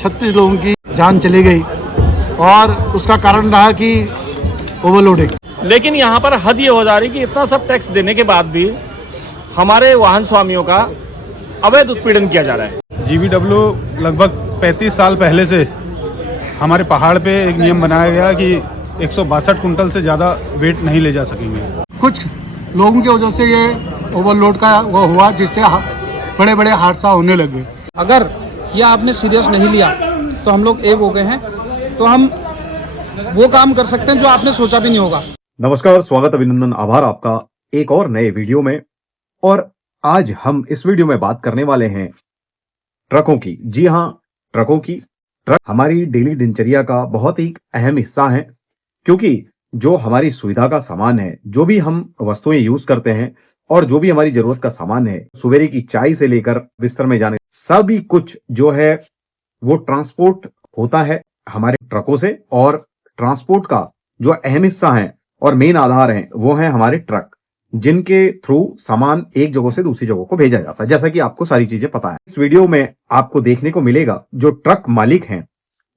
36 लोगों की जान चली गई और उसका कारण रहा कि ओवरलोडिंग। लेकिन यहाँ पर हद ये हो जा रही कि इतना सब टैक्स देने के बाद भी हमारे वाहन स्वामियों का अवैध उत्पीड़न किया जा रहा है। जीवीडब्ल्यू लगभग 35 साल पहले से हमारे पहाड़ पे एक नियम बनाया गया कि 162 कुंटल से ज़्यादा वेट नहीं ले जा सकेंगे। कुछ लोगों की वजह से ये ओवरलोड का वो हुआ, जिससे बड़े बड़े हादसा होने लगे। अगर ये आपने सीरियस नहीं लिया तो हम लोग एक हो गए हैं, तो हम वो काम कर सकते हैं जो आपने सोचा भी नहीं होगा। नमस्कार, स्वागत, अभिनंदन, आभार आपका एक और नए वीडियो में। और आज हम इस वीडियो में बात करने वाले हैं ट्रकों की। जी हाँ, ट्रकों की। ट्रक हमारी डेली दिनचर्या का बहुत ही अहम हिस्सा है, क्योंकि जो हमारी सुविधा का सामान है, जो भी हम वस्तुएं यूज करते हैं और जो भी हमारी जरूरत का सामान है, सुबेरे की चाय से लेकर बिस्तर में जाने सभी कुछ जो है वो ट्रांसपोर्ट होता है हमारे ट्रकों से। और ट्रांसपोर्ट का जो अहम हिस्सा है और मेन आधार है वो है हमारे ट्रक, जिनके थ्रू सामान एक जगह से दूसरी जगह को भेजा जाता है। जैसा कि आपको सारी चीजें पता है। इस वीडियो में आपको देखने को मिलेगा जो ट्रक मालिक हैं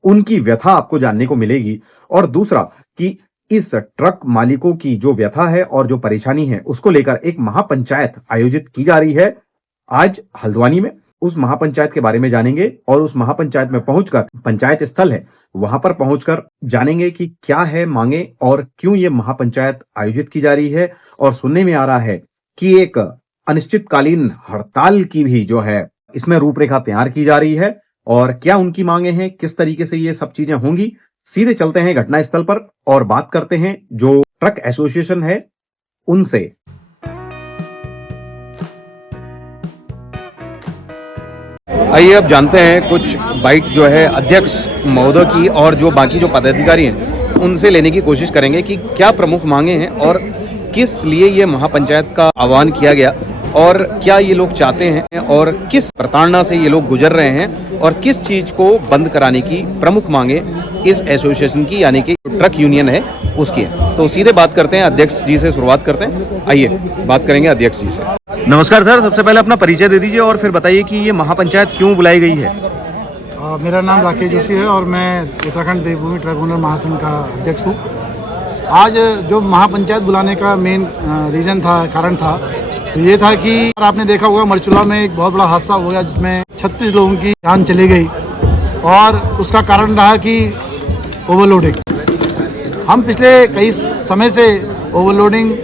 उनकी व्यथा आपको जानने को मिलेगी, और दूसरा कि इस ट्रक मालिकों की जो व्यथा है और जो परेशानी है उसको लेकर एक महापंचायत आयोजित की जा रही है आज हल्द्वानी में। उस महापंचायत के बारे में जानेंगे और उस महापंचायत में पहुंचकर, पंचायत स्थल है वहां पर पहुंचकर जानेंगे कि क्या है मांगे और क्यों ये महापंचायत आयोजित की जा रही है। और सुनने में आ रहा है कि एक अनिश्चितकालीन हड़ताल की भी जो है इसमें रूपरेखा तैयार की जा रही है, और क्या उनकी मांगे हैं, किस तरीके से ये सब चीजें होंगी। सीधे चलते हैं घटनास्थल पर और बात करते हैं जो ट्रक एसोसिएशन है उनसे। आइए अब जानते हैं कुछ बाइट जो है अध्यक्ष महोदय की और जो बाकी जो पदाधिकारी हैं उनसे लेने की कोशिश करेंगे कि क्या प्रमुख मांगे हैं और किस लिए ये महापंचायत का आह्वान किया गया, और क्या ये लोग चाहते हैं और किस प्रताड़ना से ये लोग गुजर रहे हैं, और किस चीज को बंद कराने की प्रमुख मांगे इस एसोसिएशन की, यानी कि ट्रक यूनियन है उसकी है। तो सीधे बात करते हैं अध्यक्ष जी से, शुरुआत करते हैं। आइए बात करेंगे अध्यक्ष जी से। नमस्कार सर, सबसे पहले अपना परिचय दे दीजिए और फिर बताइए कि ये महापंचायत क्यों बुलाई गई है। मेरा नाम राकेश जोशी है और मैं उत्तराखंड देवभूमि ट्रक ओनर महासंघ का अध्यक्ष हूँ। आज जो महापंचायत बुलाने का मेन रीज़न था, कारण था, तो ये था कि आपने देखा होगा मरचुला में एक बहुत बड़ा हादसा हो गया जिसमें 36 लोगों की जान चली गई, और उसका कारण रहा कि ओवरलोडिंग। हम पिछले कई समय से ओवरलोडिंग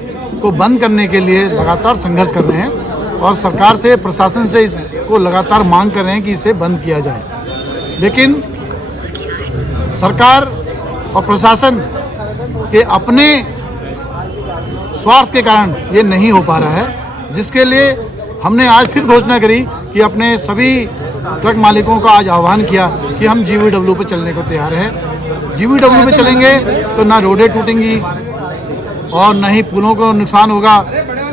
को बंद करने के लिए लगातार संघर्ष कर रहे हैं और सरकार से, प्रशासन से इसको लगातार मांग कर रहे हैं कि इसे बंद किया जाए। लेकिन सरकार और प्रशासन के अपने स्वार्थ के कारण ये नहीं हो पा रहा है, जिसके लिए हमने आज फिर घोषणा करी कि अपने सभी ट्रक मालिकों का आज आह्वान किया कि हम जीवीडब्ल्यू पे चलने को तैयार हैं। जीवीडब्ल्यू पे चलेंगे तो ना रोडें टूटेंगी और न ही पुलों को नुकसान होगा।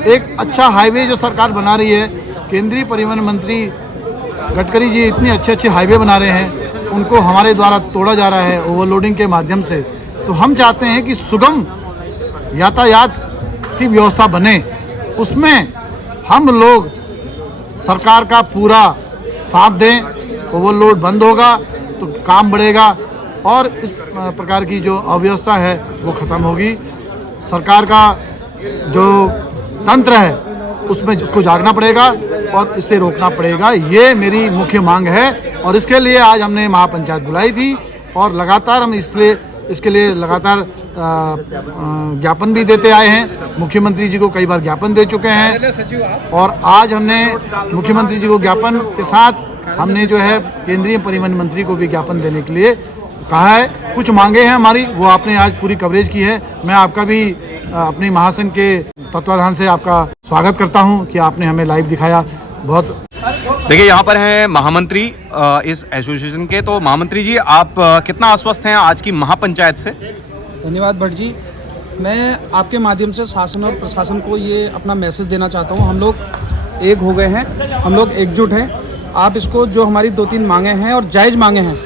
एक अच्छा हाईवे जो सरकार बना रही है, केंद्रीय परिवहन मंत्री गडकरी जी इतने अच्छे हाईवे बना रहे हैं, उनको हमारे द्वारा तोड़ा जा रहा है ओवरलोडिंग के माध्यम से। तो हम चाहते हैं कि सुगम यातायात की व्यवस्था बने, उसमें हम लोग सरकार का पूरा साथ दें। ओवरलोड बंद होगा तो काम बढ़ेगा और इस प्रकार की जो अव्यवस्था है वो ख़त्म होगी। सरकार का जो तंत्र है उसमें उसको जागना पड़ेगा और इसे रोकना पड़ेगा। ये मेरी मुख्य मांग है और इसके लिए आज हमने महापंचायत बुलाई थी और लगातार हम इसके लिए लगातार ज्ञापन भी देते आए हैं। मुख्यमंत्री जी को कई बार ज्ञापन दे चुके हैं और आज हमने मुख्यमंत्री जी को ज्ञापन के साथ हमने जो है केंद्रीय परिवहन मंत्री को भी ज्ञापन देने के लिए कहा है। कुछ मांगे हैं हमारी, वो आपने आज पूरी कवरेज की है। मैं आपका भी अपनी महासंघ के तत्वाधान से आपका स्वागत करता हूं कि आपने हमें लाइव दिखाया। बहुत देखिए, यहाँ पर हैं महामंत्री इस एसोसिएशन के। तो महामंत्री जी, आप कितना आश्वस्त हैं आज की महापंचायत से? धन्यवाद भट्ट जी। मैं आपके माध्यम से शासन और प्रशासन को ये अपना मैसेज देना चाहता हूँ। हम लोग एक हो गए हैं, हम लोग एकजुट हैं। आप इसको, जो हमारी 2-3 मांगे हैं और जायज़ मांगे हैं,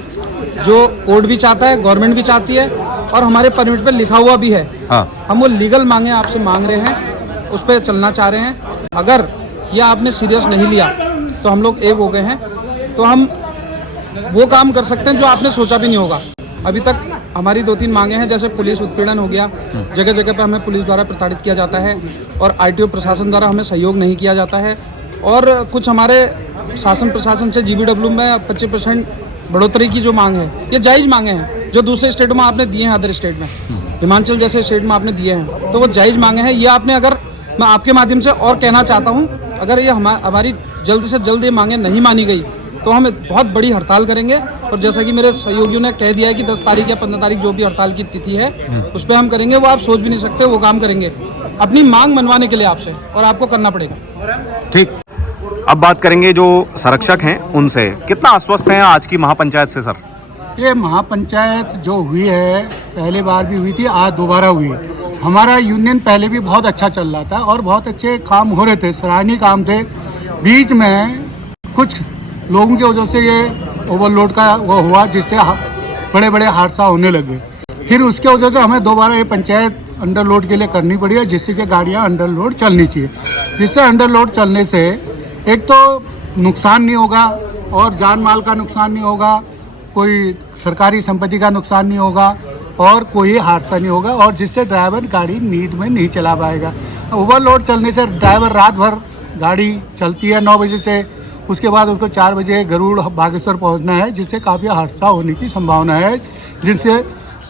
जो कोर्ट भी चाहता है, गवर्नमेंट भी चाहती है और हमारे परमिट पे लिखा हुआ भी है, हाँ, हम वो लीगल मांगे आपसे मांग रहे हैं, उस पर चलना चाह रहे हैं। अगर ये आपने सीरियस नहीं लिया तो हम लोग एक हो गए हैं, तो हम वो काम कर सकते हैं जो आपने सोचा भी नहीं होगा। अभी तक हमारी 2-3 मांगे हैं, जैसे पुलिस उत्पीड़न हो गया, जगह जगह पे हमें पुलिस द्वारा प्रताड़ित किया जाता है और आरटीओ प्रशासन द्वारा हमें सहयोग नहीं किया जाता है, और कुछ हमारे शासन प्रशासन से जीबीडब्ल्यू में 25% बढ़ोतरी की जो मांग है, ये जायज़ मांगे हैं जो दूसरे स्टेटों में आपने दिए हैं, अदर स्टेट में हिमाचल जैसे स्टेट में आपने दिए हैं, तो वो जायज़ मांगे हैं। ये आपने, अगर मैं आपके माध्यम से और कहना चाहता हूँ, अगर ये हमारी जल्द से जल्द ये मांगे नहीं मानी गई तो हम बहुत बड़ी हड़ताल करेंगे। और जैसा कि मेरे सहयोगियों ने कह दिया है कि 10 तारीख या 15 तारीख जो भी हड़ताल की तिथि है उस पर हम करेंगे, वो आप सोच भी नहीं सकते, वो काम करेंगे अपनी मांग मनवाने के लिए आपसे, और आपको करना पड़ेगा। ठीक, अब बात करेंगे जो संरक्षक हैं उनसे। कितना आश्वस्त हैं आज की महापंचायत से सर? ये महापंचायत जो हुई है, पहले बार भी हुई थी, आज दोबारा हुई। हमारा यूनियन पहले भी बहुत अच्छा चल रहा था और बहुत अच्छे काम हो रहे थे, सराहनीय काम थे। बीच में कुछ लोगों की वजह से ये ओवरलोड का वो हुआ, जिससे बड़े बड़े हादसा होने लगे। फिर उसके वजह से हमें दोबारा ये पंचायत अंडरलोड के लिए करनी पड़ी है, जिससे कि गाड़ियाँ अंडरलोड चलनी चाहिए। जिससे अंडरलोड चलने से एक तो नुकसान नहीं होगा और जान माल का नुकसान नहीं होगा, कोई सरकारी संपत्ति का नुकसान नहीं होगा और कोई हादसा नहीं होगा, और जिससे ड्राइवर गाड़ी नींद में नहीं चला पाएगा। ओवरलोड चलने से ड्राइवर रात भर गाड़ी चलती है 9 बजे से, उसके बाद उसको 4 बजे गरुड़ बागेश्वर पहुंचना है, जिससे काफ़ी हादसा होने की संभावना है। जिससे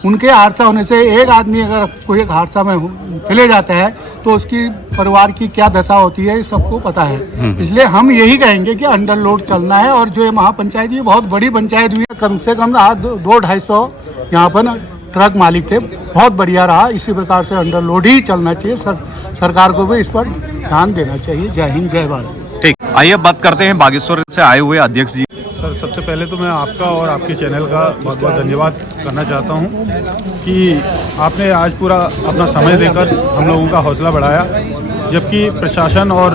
उनके हादसा होने से एक आदमी अगर कोई एक हादसा में चले जाता है तो उसकी परिवार की क्या दशा होती है, ये सबको पता है। इसलिए हम यही कहेंगे कि अंडरलोड चलना है। और जो ये महापंचायत, ये बहुत बड़ी पंचायत हुई है, कम से कम 200-250 यहाँ पर ट्रक मालिक थे, बहुत बढ़िया रहा। इसी प्रकार से अंडरलोड ही चलना चाहिए। सरकार को भी इस पर ध्यान देना चाहिए। जय हिंद, जय भारत। ठीक, आइए अब बात करते हैं बागेश्वर से आए हुए अध्यक्ष जी। सर, सबसे पहले तो मैं आपका और आपके चैनल का बहुत बहुत धन्यवाद करना चाहता हूं कि आपने आज पूरा अपना समय देकर हम लोगों का हौसला बढ़ाया, जबकि प्रशासन और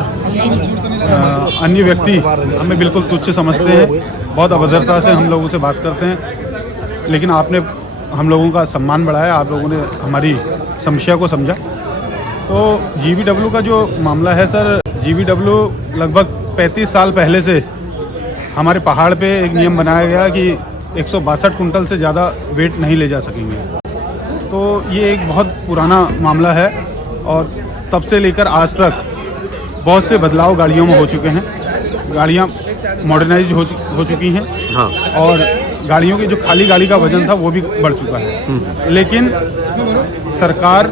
अन्य व्यक्ति हमें बिल्कुल तुच्छ समझते हैं, बहुत अभद्रता से हम लोगों से बात करते हैं, लेकिन आपने हम लोगों का सम्मान बढ़ाया, आप लोगों ने हमारी समस्या को समझा। तो जीबीडब्ल्यू का जो मामला है सर, जीबीडब्ल्यू लगभग 35 साल पहले से हमारे पहाड़ पे एक नियम बनाया गया कि 162 कुंटल से ज़्यादा वेट नहीं ले जा सकेंगे। तो ये एक बहुत पुराना मामला है और तब से लेकर आज तक बहुत से बदलाव गाड़ियों में हो चुके हैं। गाड़ियाँ मॉडर्नाइज हो चुकी हैं। हाँ। और गाड़ियों की जो खाली गाड़ी का वजन था वो भी बढ़ चुका है। लेकिन सरकार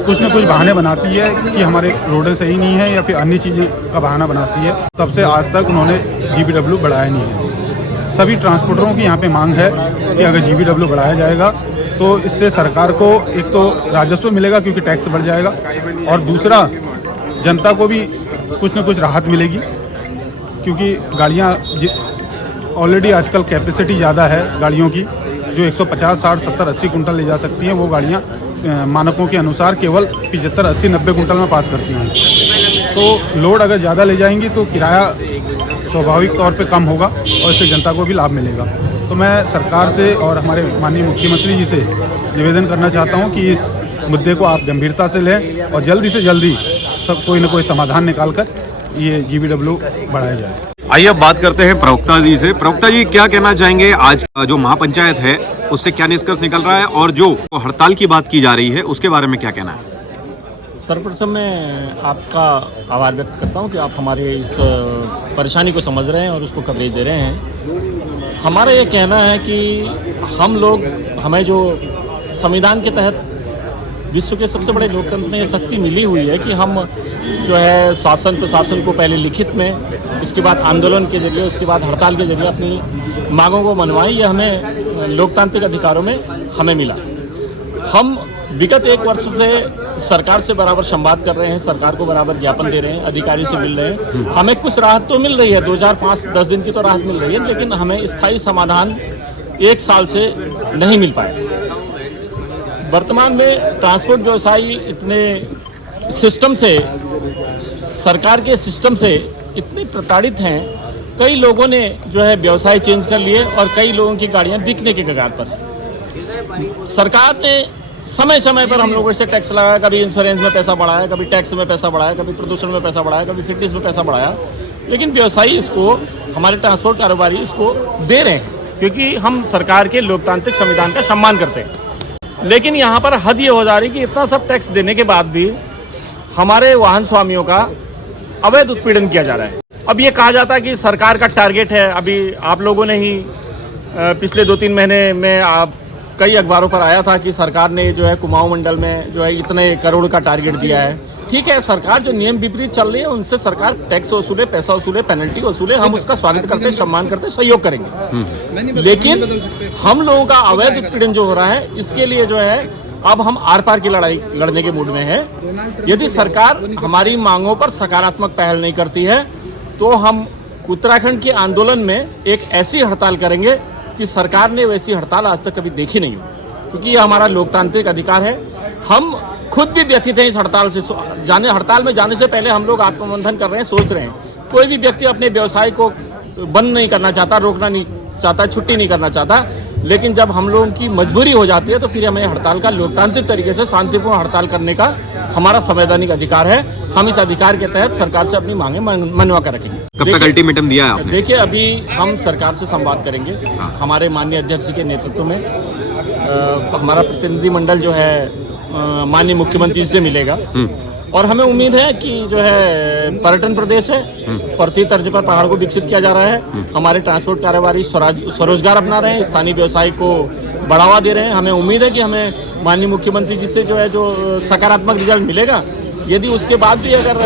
कुछ न कुछ बहाने बनाती है कि हमारे रोडें सही नहीं है या फिर अन्य चीज़ें का बहाना बनाती है। तब से आज तक उन्होंने जीबीडब्ल्यू बढ़ाया नहीं है। सभी ट्रांसपोर्टरों की यहाँ पे मांग है कि अगर जीबीडब्ल्यू बढ़ाया जाएगा तो इससे सरकार को एक तो राजस्व मिलेगा क्योंकि टैक्स बढ़ जाएगा, और दूसरा जनता को भी कुछ न कुछ राहत मिलेगी, क्योंकि गाड़ियाँ ऑलरेडी आजकल कैपेसिटी ज़्यादा है गाड़ियों की, जो 150, 60, 70, 80 कुंटल ले जा सकती हैं, वो गाड़ियाँ मानकों के अनुसार केवल 75, 80, 90 कुंटल में पास करती हैं। तो लोड अगर ज़्यादा ले जाएंगी तो किराया स्वाभाविक तौर पे कम होगा और इससे जनता को भी लाभ मिलेगा। तो मैं सरकार से और हमारे माननीय मुख्यमंत्री जी से निवेदन करना चाहता हूँ कि इस मुद्दे को आप गंभीरता से लें और जल्दी से जल्दी सब कोई न कोई समाधान निकाल कर ये जीबीडब्ल्यू बढ़ाया जाए। आइए अब बात करते हैं प्रवक्ता जी से। प्रवक्ता जी, क्या कहना चाहेंगे, आज जो महापंचायत है उससे क्या निष्कर्ष निकल रहा है और जो हड़ताल की बात की जा रही है उसके बारे में क्या कहना है? सर्वप्रथम मैं आपका आभार व्यक्त करता हूं कि आप हमारे इस परेशानी को समझ रहे हैं और उसको कवरेज दे रहे हैं। हमारा ये कहना है कि हमें जो संविधान के तहत विश्व के सबसे बड़े लोकतंत्र में ये शक्ति मिली हुई है कि हम जो है शासन प्रशासन को पहले लिखित में, उसके बाद आंदोलन के जरिए, उसके बाद हड़ताल के जरिए अपनी मांगों को मनवाएं। ये हमें लोकतांत्रिक अधिकारों में हमें मिला। हम विगत 1 वर्ष से सरकार से बराबर संवाद कर रहे हैं, सरकार को बराबर ज्ञापन दे रहे हैं, अधिकारी से मिल रहे हैं। हमें कुछ राहत तो मिल रही है, 2005-10 दिन की तो राहत मिल रही है, लेकिन हमें स्थायी समाधान 1 साल से नहीं मिल पाया। वर्तमान में ट्रांसपोर्ट व्यवसायी इतने सिस्टम से, सरकार के सिस्टम से इतने प्रताड़ित हैं, कई लोगों ने जो है व्यवसाय चेंज कर लिए और कई लोगों की गाड़ियां बिकने के कगार पर हैं। सरकार ने समय समय पर हम लोगों से टैक्स लगाया, कभी इंश्योरेंस में पैसा बढ़ाया, कभी टैक्स में पैसा बढ़ाया, कभी प्रदूषण में पैसा बढ़ाया, कभी फिटनेस में पैसा बढ़ाया, लेकिन व्यवसायी इसको, हमारे ट्रांसपोर्ट कारोबारी इसको दे रहे हैं, क्योंकि हम सरकार के लोकतांत्रिक संविधान का सम्मान करते हैं। लेकिन यहाँ पर हद ये हो जा रही कि इतना सब टैक्स देने के बाद भी हमारे वाहन स्वामियों का अवैध उत्पीड़न किया जा रहा है। अब ये कहा जाता है कि सरकार का टारगेट है, अभी आप लोगों ने ही पिछले 2-3 महीने में आप कई अखबारों पर आया था कि सरकार ने जो है कुमाऊं मंडल में जो है इतने करोड़ का टारगेट दिया है। ठीक है, सरकार जो नियम विपरीत चल रही है उनसे सरकार टैक्स वसूले, पैसा वसूले, पेनल्टी वसूले, हम उसका स्वागत करते, सम्मान करते, सहयोग करेंगे। लेकिन हम लोगों का अवैध उत्पीड़न जो हो रहा है, इसके लिए जो है अब हम आर पार की लड़ाई लड़ने के मूड में है। यदि सरकार हमारी मांगों पर सकारात्मक पहल नहीं करती है तो हम उत्तराखंड के आंदोलन में एक ऐसी हड़ताल करेंगे कि सरकार ने वैसी हड़ताल आज तक कभी देखी नहीं हो, क्योंकि ये हमारा लोकतांत्रिक अधिकार है। हम खुद भी व्यथित हैं इस हड़ताल से। हड़ताल में जाने से पहले हम लोग आत्ममंथन कर रहे हैं, सोच रहे हैं। कोई भी व्यक्ति अपने व्यवसाय को बंद नहीं करना चाहता, रोकना नहीं चाहता, छुट्टी नहीं करना चाहता, लेकिन जब हम लोगों की मजबूरी हो जाती है तो फिर हमें हड़ताल का लोकतांत्रिक तरीके से शांतिपूर्ण हड़ताल करने का हमारा संवैधानिक अधिकार है। हम इस अधिकार के तहत सरकार से अपनी मांगे मनवा कर रखेंगे। कब तक अल्टीमेटम दिया है आपने? देखिए, अभी हम सरकार से संवाद करेंगे। हमारे माननीय अध्यक्ष के नेतृत्व में हमारा प्रतिनिधिमंडल जो है माननीय मुख्यमंत्री से मिलेगा और हमें उम्मीद है कि जो है पर्यटन प्रदेश है, प्रति तर्ज पर पहाड़ को विकसित किया जा रहा है। हमारे ट्रांसपोर्ट कारोबारी स्वरोजगार अपना रहे हैं, स्थानीय व्यवसाय को बढ़ावा दे रहे हैं। हमें उम्मीद है कि हमें माननीय मुख्यमंत्री जी से जो है जो सकारात्मक रिजल्ट मिलेगा। यदि उसके बाद भी अगर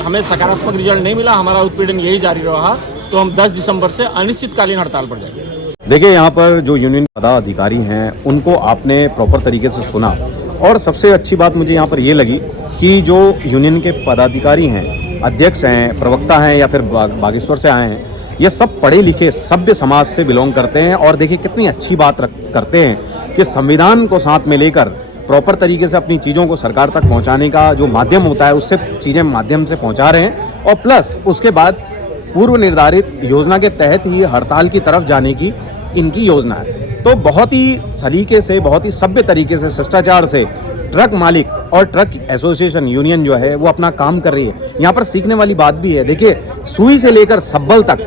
हमें सकारात्मक रिजल्ट नहीं मिला, हमारा उत्पीड़न यही जारी रहा, तो हम 10 दिसंबर से अनिश्चितकालीन हड़ताल पर जाएंगे। देखिए, यहाँ पर जो यूनियन पदाधिकारी हैं उनको आपने प्रॉपर तरीके से सुना, और सबसे अच्छी बात मुझे यहाँ पर ये लगी कि जो यूनियन के पदाधिकारी हैं, अध्यक्ष हैं, प्रवक्ता हैं या फिर बागेश्वर से आए हैं, ये सब पढ़े लिखे सभ्य समाज से बिलोंग करते हैं। और देखिए कितनी अच्छी बात करते हैं कि संविधान को साथ में लेकर प्रॉपर तरीके से अपनी चीज़ों को सरकार तक पहुंचाने का जो माध्यम होता है उससे चीज़ें माध्यम से पहुंचा रहे हैं। और प्लस उसके बाद पूर्व निर्धारित योजना के तहत ही हड़ताल की तरफ जाने की इनकी योजना है। तो बहुत ही सलीके से, बहुत ही सभ्य तरीके से, शिष्टाचार से ट्रक मालिक और ट्रक एसोसिएशन यूनियन जो है वो अपना काम कर रही है। यहाँ पर सीखने वाली बात भी है। देखिए, सुई से लेकर सब्बल तक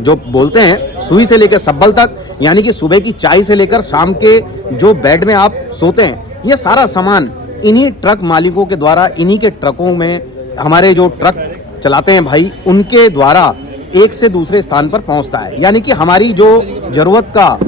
जो बोलते हैं, सुई से लेकर सब्बल तक, यानी कि सुबह की चाय से लेकर शाम के जो बेड में आप सोते हैं, ये सारा सामान इन्हीं ट्रक मालिकों के द्वारा, इन्हीं के ट्रकों में, हमारे जो ट्रक चलाते हैं भाई, उनके द्वारा एक से दूसरे स्थान पर पहुंचता है। यानी कि हमारी जो जरूरत का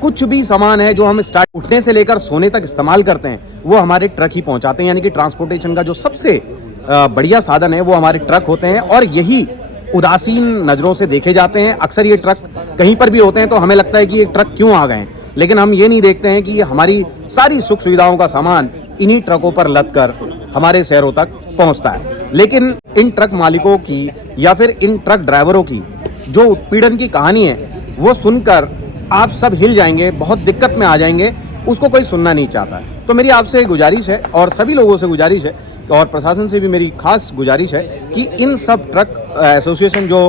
कुछ भी सामान है जो हम उठने से लेकर सोने तक इस्तेमाल करते हैं, वो हमारे ट्रक ही पहुंचाते हैं। यानी कि ट्रांसपोर्टेशन का जो सबसे बढ़िया साधन है वो हमारे ट्रक होते हैं। और यही उदासीन नज़रों से देखे जाते हैं। अक्सर ये ट्रक कहीं पर भी होते हैं तो हमें लगता है कि ये ट्रक क्यों आ गए, लेकिन हम ये नहीं देखते हैं कि ये हमारी सारी सुख सुविधाओं का सामान इन्हीं ट्रकों पर लद कर हमारे शहरों तक पहुंचता है। लेकिन इन ट्रक मालिकों की या फिर इन ट्रक ड्राइवरों की जो उत्पीड़न की कहानी है वो सुनकर आप सब हिल जाएंगे, बहुत दिक्कत में आ जाएंगे, उसको कोई सुनना नहीं चाहता है। तो मेरी आपसे गुजारिश है और सभी लोगों से गुजारिश है और प्रशासन से भी मेरी खास गुजारिश है कि इन सब ट्रक एसोसिएशन जो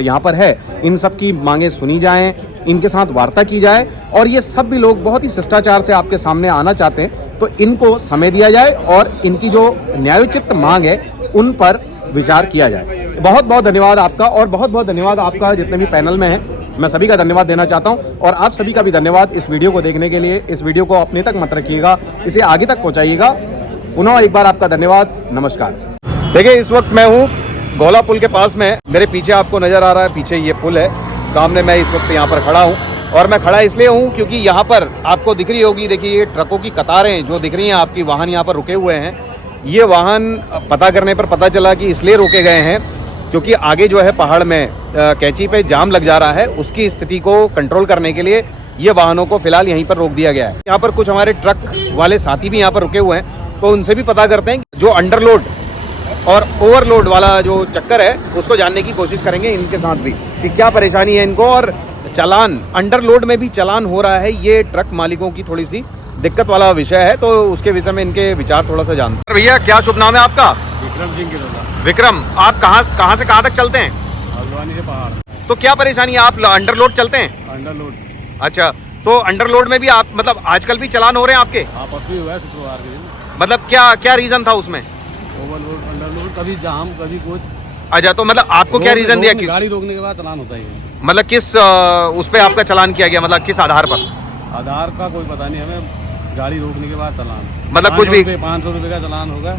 यहाँ पर है, इन सब की मांगें सुनी जाएं, इनके साथ वार्ता की जाए। और ये सब भी लोग बहुत ही शिष्टाचार से आपके सामने आना चाहते हैं, तो इनको समय दिया जाए और इनकी जो न्यायोचित मांग है उन पर विचार किया जाए। बहुत बहुत धन्यवाद आपका, और बहुत बहुत धन्यवाद आपका जितने भी पैनल में हैं, मैं सभी का धन्यवाद देना चाहता हूं। और आप सभी का भी धन्यवाद इस वीडियो को देखने के लिए। इस वीडियो को अपने तक मत रखिएगा, इसे आगे तक पहुंचाइएगा। पुनः एक बार आपका धन्यवाद, नमस्कार। देखिए, इस वक्त मैं हूँ गौला पुल के पास में। मेरे पीछे आपको नज़र आ रहा है, पीछे ये पुल है, सामने मैं इस वक्त यहाँ पर खड़ा हूँ। और मैं खड़ा इसलिए हूँ क्योंकि यहाँ पर आपको दिख रही होगी, देखिए ये ट्रकों की कतारें जो दिख रही हैं आपकी, वाहन यहाँ पर रुके हुए हैं। ये वाहन पता करने पर पता चला कि इसलिए रोके गए हैं क्योंकि आगे जो है पहाड़ में कैंची पे जाम लग जा रहा है। उसकी स्थिति को कंट्रोल करने के लिए ये वाहनों को फिलहाल यहीं पर रोक दिया गया है। यहाँ पर कुछ हमारे ट्रक वाले साथी भी यहाँ पर रुके हुए हैं, तो उनसे भी पता करते हैं जो अंडरलोड और ओवरलोड वाला जो चक्कर है उसको जानने की कोशिश करेंगे इनके साथ भी कि क्या परेशानी है इनको। और चालान, अंडरलोड में भी चालान हो रहा है, ये ट्रक मालिकों की थोड़ी सी दिक्कत वाला विषय है, तो उसके विषय में इनके विचार थोड़ा सा जानते हैं। भैया, क्या शुभ नाम है आपका? विक्रम सिंह गिरोला। विक्रम, आप कहाँ से कहाँ तक चलते हैं? हल्द्वानी से पहाड़। तो क्या परेशानी है, आप अंडरलोड चलते हैं? अंडरलोड। अच्छा, तो अंडरलोड में भी आप मतलब आजकल भी चालान हो रहे हैं आपके? आपस में हुआ है शुक्रवार के दिन। मतलब क्या रीजन था उसमें? ओवरलोड, अंडरलोड, कभी जाम, कभी कुछ। अच्छा, तो मतलब आपको क्या रीजन दिया कि गाड़ी रोकने के बाद चालान होता ही है। मतलब किस उस पे आपका चालान किया गया, मतलब किस आधार पर? आधार का कोई पता नहीं हमें, गाड़ी रोकने के बाद चालान, मतलब कुछ भी 500 रुपये का चालान होगा।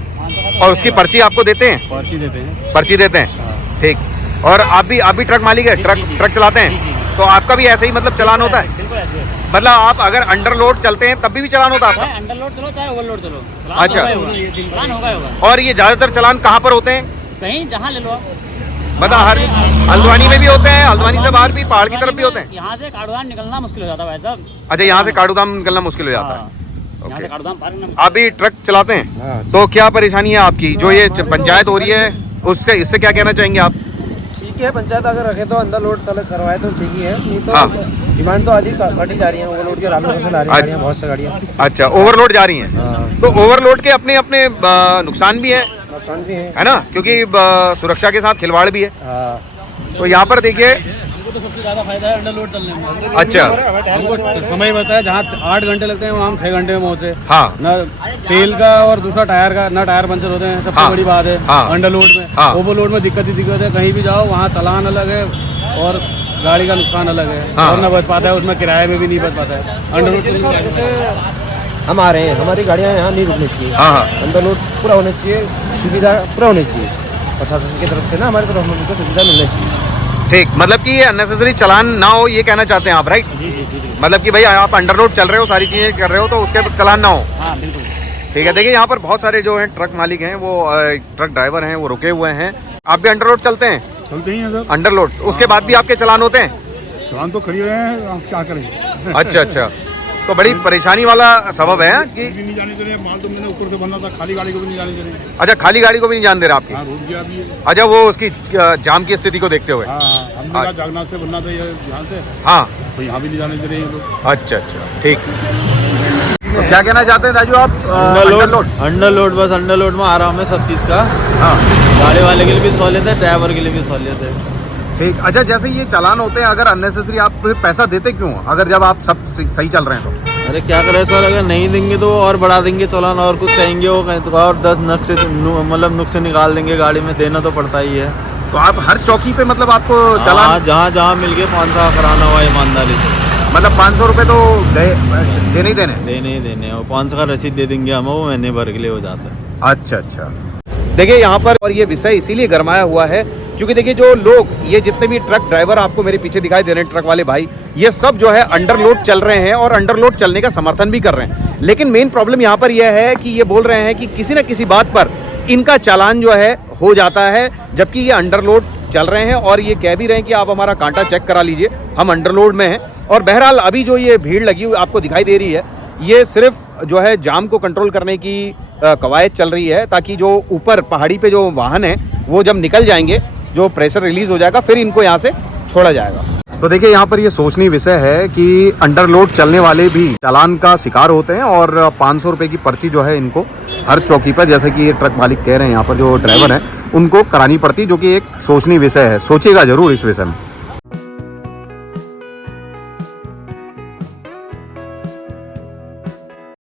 और उसकी पर्ची आपको देते हैं? पर्ची देते हैं। पर्ची देते हैं, ठीक। और आप भी ट्रक मालिक है, ट्रक चलाते हैं, तो आपका भी ऐसे ही मतलब चालान होता है? बिल्कुल ऐसे है। मतलब आप अगर अंडर लोड चलते हैं तब भी चालान होता है आपका? चाहे अंडर लोड चलो चाहे ओवरलोड चलो, अच्छा। चालान होगा। और ये ज्यादातर चालान कहाँ पर होते हैं? कहीं जहाँ ले लो आप। मतलब हर हल्द्वानी में भी होते हैं, हल्द्वानी से बाहर भी, पहाड़ की तरफ भी होते हैं? यहाँ से काठगोदाम निकलना मुश्किल हो जाता है भाई साहब। अच्छा, यहाँ से काठगोदाम निकलना मुश्किल हो जाता है। यहाँ से काठगोदाम पार करना। आप भी ट्रक चलाते हैं, तो क्या परेशानी है आपकी? जो ये पंचायत हो रही है उससे, इससे क्या कहना चाहेंगे आप? ठीक है, पंचायत अगर रखे तो अंदर लोड करवाए तो ठीक ही है, नहीं तो हाँ। डिमांड तो आधी कटी जा रही है। ओवरलोड के रामनगर से ला रही है गाड़ियाँ, बहुत सी गाड़ियाँ। अच्छा, ओवरलोड जा रही हैं, तो ओवरलोड के अपने अपने नुकसान भी है, नुकसान भी है ना, क्योंकि सुरक्षा के साथ खिलवाड़ भी है। है। तो यहाँ पर देखिए, तो सबसे ज़्यादा फायदा है अंडर लोड चलने में। अच्छा, हमको समय बताया, जहाँ 8 घंटे लगते हैं वहाँ हम 6 घंटे में पहुँचे। हाँ ना तेल का और दूसरा टायर का, ना टायर पंचर होते हैं, सबसे हाँ। बड़ी बात है। हाँ। अंडर लोड में, हाँ। ओवरलोड में दिक्कत ही दिक्कत है। कहीं भी जाओ वहाँ चालान अलग है और गाड़ी का नुकसान अलग है। हाँ। और ना बच पाता है, उसमें किराए में भी नहीं बच पाता है। अंडर लोड हम आ रहे हैं, हमारी गाड़ियाँ यहाँ नहीं रुकनी चाहिए। हाँ हाँ, अंदर लोड पूरा होना चाहिए, सुविधा पूरा होनी चाहिए। प्रशासन की तरफ से ना हमारी तरफ हमको सुविधा मिलनी चाहिए। ठीक। मतलब कि ये अननेसेसरी चालान ना हो, ये कहना चाहते हैं आप, राइट? मतलब कि भाई आप अंडर लोड चल रहे हो, सारी चीज़ें कर रहे हो, तो उसके चालान ना हो। हाँ बिल्कुल। ठीक है। देखिए यहाँ पर बहुत सारे जो हैं ट्रक मालिक हैं, वो ट्रक ड्राइवर हैं, वो रुके हुए हैं। आप भी अंडर लोड चलते हैं? चलते ही हैं सर, अंडर लोड, उसके बाद भी आपके चालान होते हैं? चालान तो खरीद रहे हैं, आप क्या करें। अच्छा अच्छा, तो बड़ी परेशानी वाला सबब है कि भी नहीं जाने दे रहे, माल तो मैंने ऊपर से बनना था, खाली गाड़ी को भी नहीं जाने दे रहे। अच्छा, खाली गाड़ी को भी नहीं जान दे रहा आपकी? हाँ, रोक दिया अभी ये। अच्छा, वो उसकी जाम की स्थिति को देखते हुए? हाँ हाँ, हमने कहा जागनाथ से बनना था ये यहाँ से, हाँ। तो यहाँ भी नहीं जाने दे रहे ये लोग। अच्छा अच्छा, ठीक। तो क्या कहना चाहते हैं राजू आप? Under load bus under load में आराम है सब चीज़ का। हाँ, गाड़ी वाले के लिए भी सहूलियत है, ड्राइवर के लिए भी सहूलियत है। ठीक। अच्छा, जैसे ये चालान होते हैं, अगर अननेसेसरी आप फिर पैसा देते क्यों, अगर जब आप सब सही चल रहे हैं तो? अरे क्या करें सर, अगर नहीं देंगे तो और बढ़ा देंगे चालान, और कुछ कहेंगे वो कहीं तो और 10 नुक्से मतलब नुक्से निकाल देंगे गाड़ी में, देना तो पड़ता ही है। तो आप हर चौकी पे मतलब आपको चालान? हाँ, जहाँ जहाँ मिल गए 500 कराना हुआ ईमानदारी से। मतलब 500 रुपये तो देने ही देने? देने ही देने, और 500 का रसीद दे देंगे हम, वो महीने भर के लिए हो जाता है। अच्छा अच्छा। देखिए यहाँ पर, और ये विषय इसीलिए गरमाया हुआ है क्योंकि देखिए जो लोग, ये जितने भी ट्रक ड्राइवर आपको मेरे पीछे दिखाई दे रहे हैं, ट्रक वाले भाई, ये सब जो है अंडर लोड चल रहे हैं और अंडर लोड चलने का समर्थन भी कर रहे हैं। लेकिन मेन प्रॉब्लम यहाँ पर यह है कि ये बोल रहे हैं कि किसी न किसी बात पर इनका चालान जो है हो जाता है, जबकि ये अंडर लोड चल रहे हैं और ये कह भी रहे हैं कि आप हमारा कांटा चेक करा लीजिए, हम अंडर लोड में हैं। और बहरहाल अभी जो ये भीड़ लगी हुई आपको दिखाई दे रही है, ये सिर्फ जो है जाम को कंट्रोल करने की कवायद चल रही है, ताकि जो ऊपर पहाड़ी पे जो वाहन है वो जब निकल जाएंगे, जो प्रेशर रिलीज हो जाएगा, फिर इनको यहाँ से छोड़ा जाएगा। तो देखिए यहाँ पर ये सोचनीय विषय है कि अंडर लोड चलने वाले भी चालान का शिकार होते हैं और 500 रुपये की पर्ची जो है इनको हर चौकी पर, जैसे कि ये ट्रक मालिक कह रहे हैं, यहाँ पर जो ड्राइवर हैं उनको करानी पड़ती, जो कि एक सोचनीय विषय है। सोचिएगा जरूर इस विषय में।